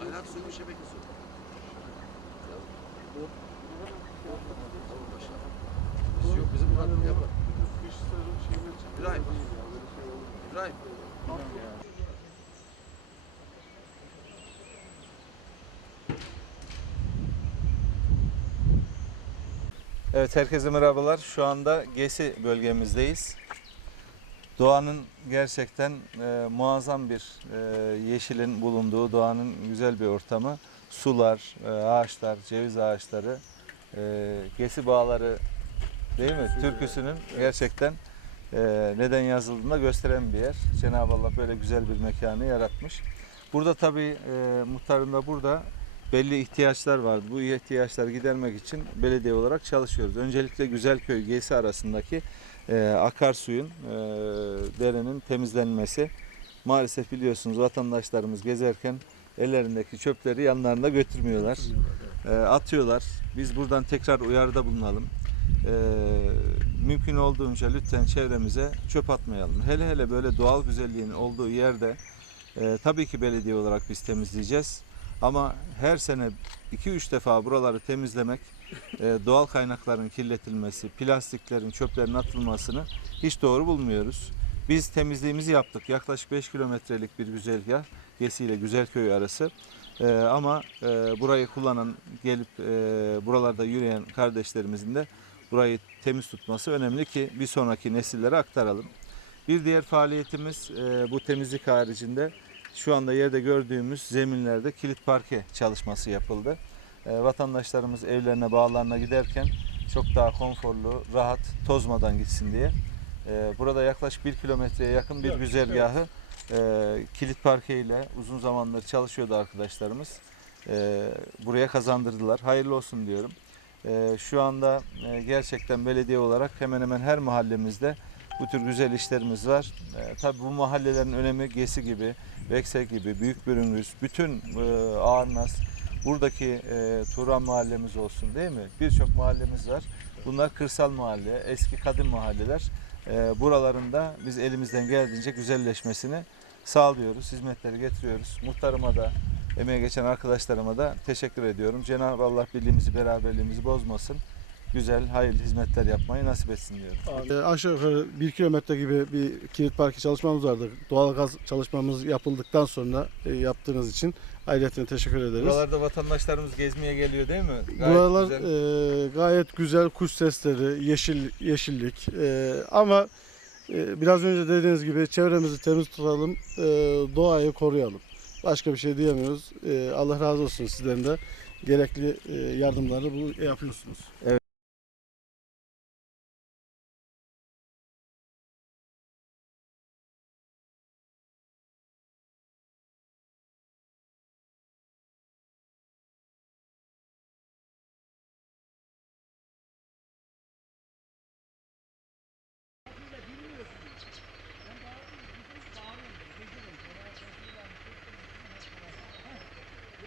Kaynak suyu mu şebeke suyu? Tamam paşa. Biz yok bizim burada yapar. İbrahim. İbrahim. Evet herkese merhabalar. Şu anda Gesi bölgemizdeyiz. Doğanın gerçekten e, muazzam bir e, yeşilin bulunduğu doğanın güzel bir ortamı. Sular, e, ağaçlar, ceviz ağaçları, e, Gesi bağları değil mi? Türküsünün gerçekten e, neden yazıldığını da gösteren bir yer. Cenab-ı Allah böyle güzel bir mekanı yaratmış. Burada tabii e, muhtarın da burada belli ihtiyaçlar vardı. Bu ihtiyaçları gidermek için belediye olarak çalışıyoruz. Öncelikle Güzelköy Gesi arasındaki e, akarsuyun e, derenin temizlenmesi. Maalesef biliyorsunuz vatandaşlarımız gezerken ellerindeki çöpleri yanlarında götürmüyorlar. E, atıyorlar. Biz buradan tekrar uyarıda bulunalım. E, mümkün olduğunca lütfen çevremize çöp atmayalım. Hele hele böyle doğal güzelliğin olduğu yerde e, tabii ki belediye olarak biz temizleyeceğiz. Ama her sene 2-3 defa buraları temizlemek, e, doğal kaynakların kirletilmesi, plastiklerin, çöplerin atılmasını hiç doğru bulmuyoruz. Biz temizliğimizi yaptık. Yaklaşık 5 kilometrelik bir güzergah, Gesi ile Güzelköy arası. E, ama e, burayı kullanan, gelip buralarda yürüyen kardeşlerimizin de burayı temiz tutması önemli ki bir sonraki nesillere aktaralım. Bir diğer faaliyetimiz bu temizlik haricinde şu anda yerde gördüğümüz zeminlerde kilit parke çalışması yapıldı. E, vatandaşlarımız evlerine, bağlarına giderken çok daha konforlu, rahat, tozmadan gitsin diye. E, burada yaklaşık bir kilometreye yakın bir güzergahı e, kilit parke ile uzun zamandır çalışıyordu arkadaşlarımız. E, buraya kazandırdılar. Hayırlı olsun diyorum. E, şu anda e, gerçekten belediye olarak hemen hemen her mahallemizde bu tür güzel işlerimiz var. E, tabii bu mahallelerin önemi Gesi gibi, Vekse gibi, Büyükbürüngüz, bütün e, Ağırnaz, buradaki e, Turan mahallemiz olsun değil mi? Birçok mahallemiz var. Bunlar kırsal mahalle, eski kadın mahalleler. E, buralarında biz elimizden geldiğince güzelleşmesini sağlıyoruz, hizmetleri getiriyoruz. Muhtarıma da, emeğe geçen arkadaşlarıma da teşekkür ediyorum. Cenab-ı Allah birliğimizi, beraberliğimizi bozmasın. Güzel, hayırlı hizmetler yapmayı nasip etsin diyorum. E, aşağı yukarı bir kilometre gibi bir kilit parki çalışmamız vardı. Doğalgaz çalışmamız yapıldıktan sonra e, yaptığınız için ayrıca teşekkür ederiz. Buralarda vatandaşlarımız gezmeye geliyor değil mi? Gayet Buralar güzel. e, gayet güzel kuş sesleri, yeşil yeşillik. E, ama e, biraz önce dediğiniz gibi çevremizi temiz tutalım, e, doğayı koruyalım. Başka bir şey diyemiyoruz. E, Allah razı olsun sizden de gerekli e, yardımları bu yapıyorsunuz.